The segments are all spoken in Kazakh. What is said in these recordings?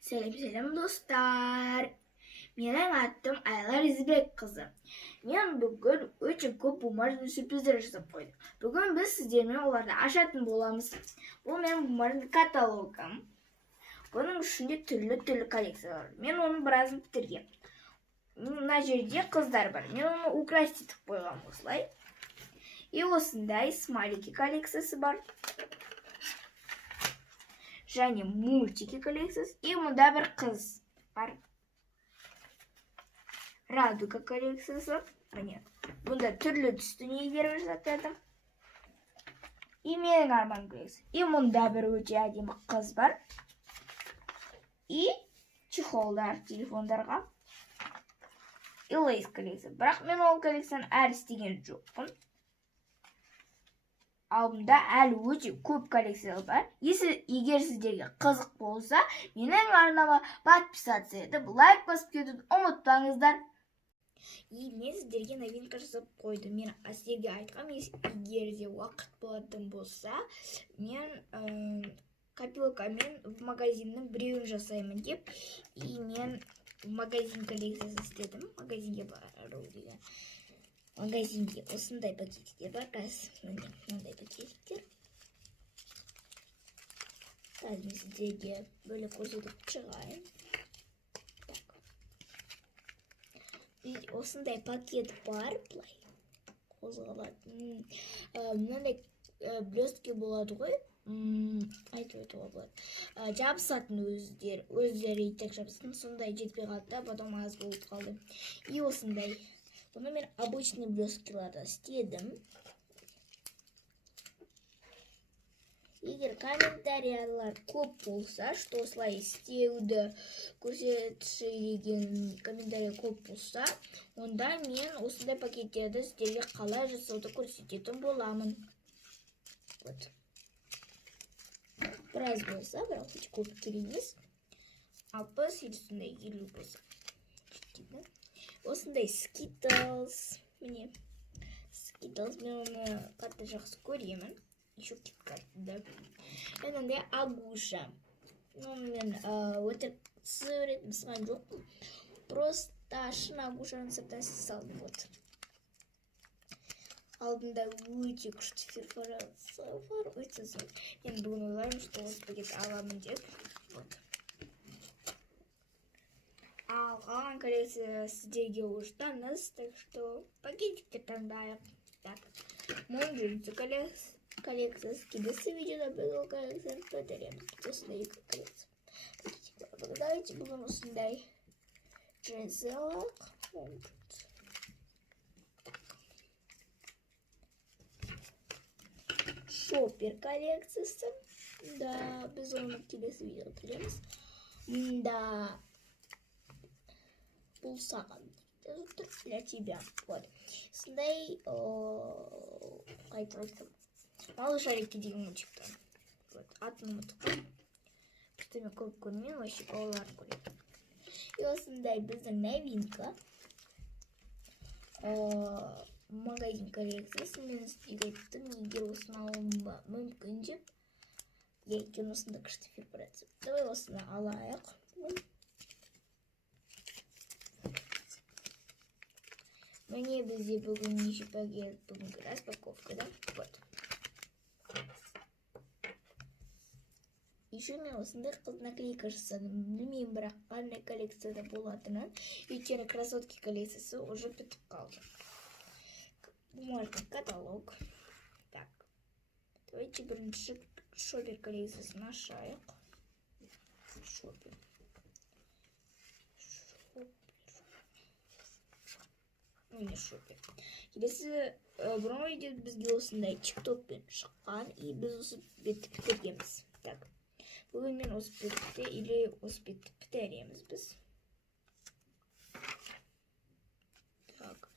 Selam dostlar. Менің атым Айлар Избекқызы. Мен бүгін өте көп бумажный сюрприздер жасап қойдым. Бүгін біз сіздермен оларды ашатын боламыз. Бұл менің бумажный каталогым. Бұның ішінде түрлі коллекциялар. Мен оның біразын бітіргем. Мына жерде қыздар бар. Мен оны украсть етіп қойғам осылай. И осындай смайлики коллекциясы бар. Және мультики коллекциясы. И мұнда бір қыз бар. Радуга коллекциясы. Міне. Бұнда түрлі түсті дүниелер жасатады. И менің арман коллекциясы. И мұнда бір өте әдемі қыз бар. И чехолдар телефондарға. И лейс коллекция. Бірақ мен ол коллекцияны әлі істеген жоқпын. Алдымда әлі өте көп коллекциялар бар. Егер сіздерге қызық болса, менің арнама подписаться етіп, лайк басып кетуді ұмытпаңыздар. И мен сіздерге новинка жасап қойдым. Мен сіздерге айтқам, егер де уақыт болатын болса, мен копилкамен в магазиннің біреуін жасаймын деп. И мен магазин коллекциясы істедім. Магазинге бару деген. Магазинде осындай пакеттер бар. Мынандай пакеттер. Қазір мен сіздерге бөлек көрсетіп шығайын. Осындай пакет бар. Былай қозғалатын. Мынандай блестки болады ғой. Айтып өтуға болады. Жабысатын өздері итек жабысын. Сондай жетпей қалды да, потом аз болып қалды. И осындай. Бұны мен обычный блесткиларда істедім. Егер комментариялар көп болса, что осылай істеуді көрсетші деген комментарий көп болса, онда мен осындай пакеттерді сіздерге қалай жасауды көрсететін боламын. Вот. Біраз болса, бірақ өте көп керек емес. 60-70 болса. Осындай Skittles. Міне. Skittles. Мен оны қатты жақсы көремін. Еще киткатты. Мынандай Агуша. Мен өтірік суретін сыған жоқпын. Просто шын Агушаның сыртынан салдым. Вот. Алдында өте күшті перфорация бар. Өте зор. Мен бүгін ойлаймын, что осы пакет аламын деп. Вот. Алған коллекция сіздерге ұштаңыз, так что пакетикті таңдайық. Так, мұндай коллекциясы келесі видеода біз ол коллекцияны көтереміз. Осындай коллекция. Давайте бүгін осындай джинсы алайық. Шоппер коллекциясы. Да, біз оны келесі видеода көреміз. Да. Бұл саған для тебя. Вот. Сондай қайтып малышарики деген мультикті. Вот. Атын ұмытып. Просто мен көп көрмеймін, вообще балалар көреді. И осындай біздің новинка. Магазин коллекциясы. Мен сіздерге айттым, егер осыны алуым мүмкін деп. Екен осында күшті перфорация. Давай осыны алайық. Мне бізде бүгін неше пакет, бүгінгі распаковка, да? Вот. Еще мен осындай қыз наклейка жасадым. Білмеймін, бірақ қандай коллекцияда болатынын. Өйткені красотки коллекциясы уже бітіп қалды. Бумажный каталог. Так. Давайте бірінші шоппер коллекциясын ашайық. Шоппер. Міне шоппер. Келесі бұрынғы видео бізге осындай тиктокпен шыққан, и біз осы бетті бітіргенбіз. Так. Бүгін мен осы бетті или осы бетті бітіреміз біз. Так.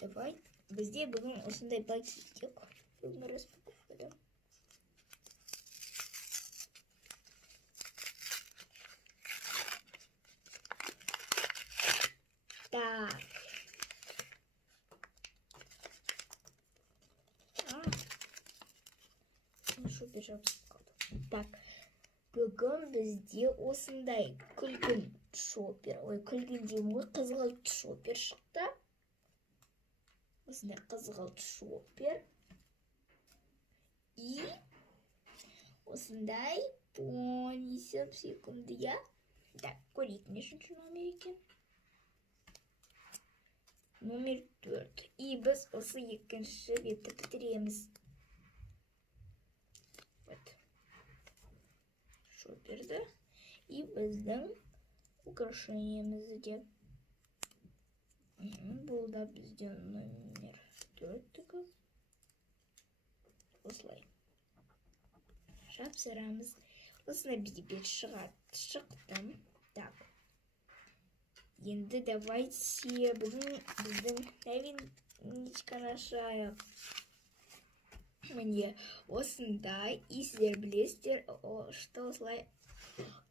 Давай. Бізде бүгін осындай пакетик. Бүгін распаковкада. Так. Шоппер жабысып қалды. Так, Бүгін бізде осындай күлгін шопер, күлгін деймін ғой, қызғылт шопер шықты. Осындай қызғылт шопер. И осындай понисім секунды, я. Так, көрейік нешінші номер екен. Номер 4. И біз осы екінші бетті бітіреміз. Вот. Шоперді. И біздің украшениемізді. Бұл да бізде номер 4. Осылай. Жапсырамыз. Осындай бізде бет шықтым. Так. Енді давайте біздің новиночканы ашайық. Міне осындай, и сіздер білесіздер, что осылай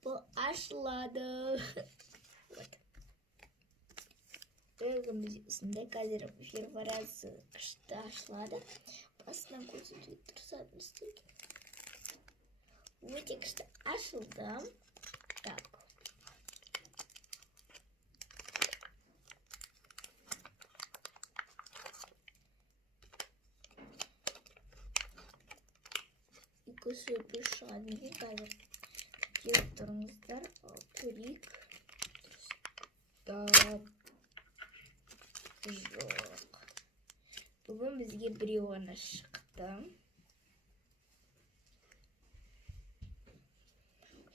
бұл ашылады. Вот. Бүгін біз осындай қазір первый раз күшті ашылады. Басынан көрсетуге тырысатын істеген. Өте күшті ашылды. Так. Көсі бір шығады. Қазір келіп тұрыңыздар. Көрейік. Жоқ. Бүгін бізге біреу ғана шықты.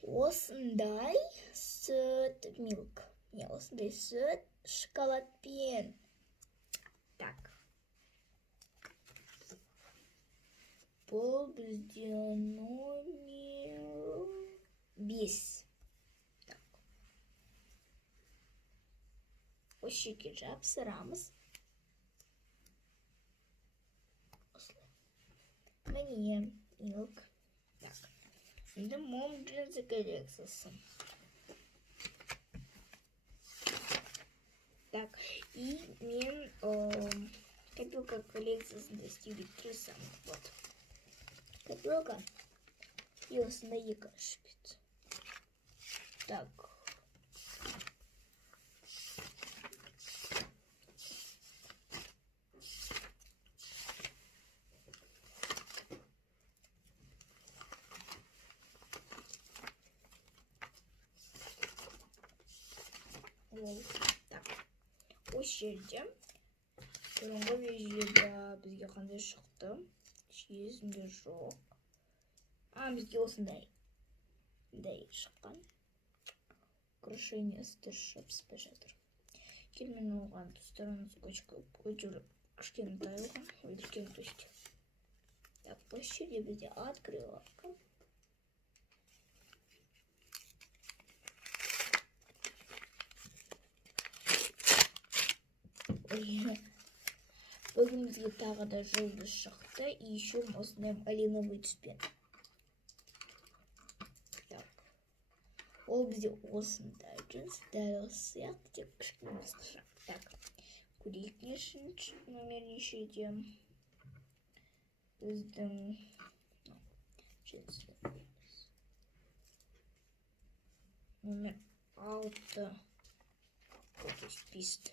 Осындай сүт милк. Осындай сүт шоколадпен. Так. Бұл бізде номер 5. Так. Осы жерге жапсырамыз. Міне милк. Так. Енді мом джинсы коллекциясы. Так, и мен копилка коллекциясында істеуге тырысамын. Вот. Копилка. И осындай екі шпиц. Так. Так. Осы жерде бұрынғы видеода бізге қандай шықты? Есімде жоқ. Бізге осындай шыққан. Украшениесі дұрыс піспей жатыр. Келмен оған тұстарының скотчқа өтірі кішкентай оған. Өтіркен төсте. Так, осы жерде бізде открывалка. Бүгін бізге тағы да жұлдыз шықты, и еще осындай малиновый түспен. Ол бізде осындай джинс, дәл сияқты, тек кішкене басқаша. Так, көрейік нешінші номер нешеде. Біздің джинс номер 6. Көкес писті.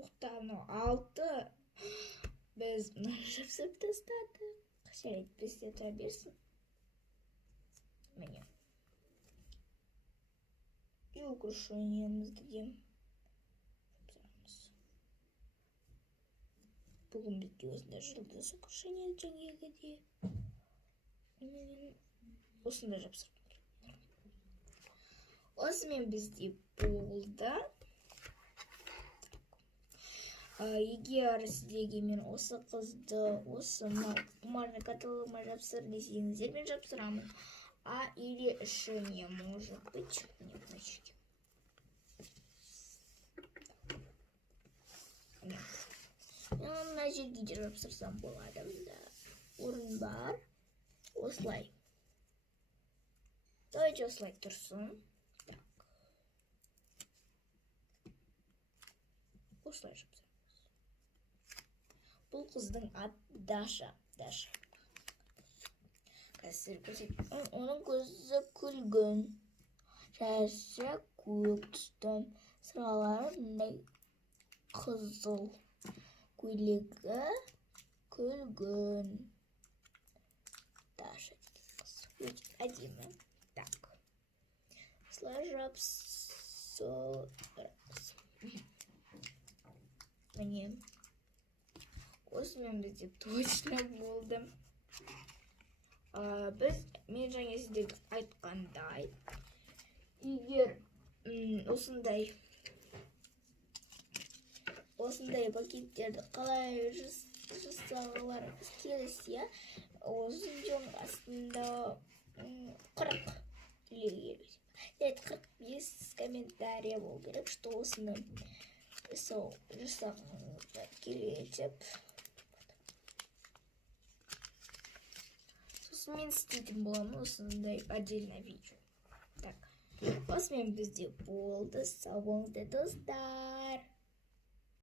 Тоқтаны 6. Біз жапсырып тастады. Жарайды, бізде тұра берсін. Міне. И украшениемізді дем. Бүгін бізде осындай жұлдыз украшение жаңегіде. Осындай жапсырып. Осымен бізде болды. Егер сіздерге мен осы қызды, осы бумажный каталогыма жапсыр десеңіздер, мен жапсырамын. Или еще не может быть. Нет, значит. Нет. Мына жерге де жапсырсам болады. Орын бар. Осылай. Давайте осылай тұрсын. Осылай жапсырамыз. Бұл қыздың аты Даша. қазір көрсетейін. Оның көзі күлгін, шашы көк түсті, сырғалары мындай қызыл, көйлегі күлгін. Даша өте әдемі. Так, осылай міне осымен бізде точно болды. Мен жаңа сіздерге айтқандай, егер осындай пакеттерді қалай жасағыларыңыз келсе, осы видеоның астында 40 комментария болу керек, что осыны жасағыңызға келеді. Сосын мен істейтін боламын осындай отдельно видео. Так, осымен бізде болды. Сау болыңыздар, достар.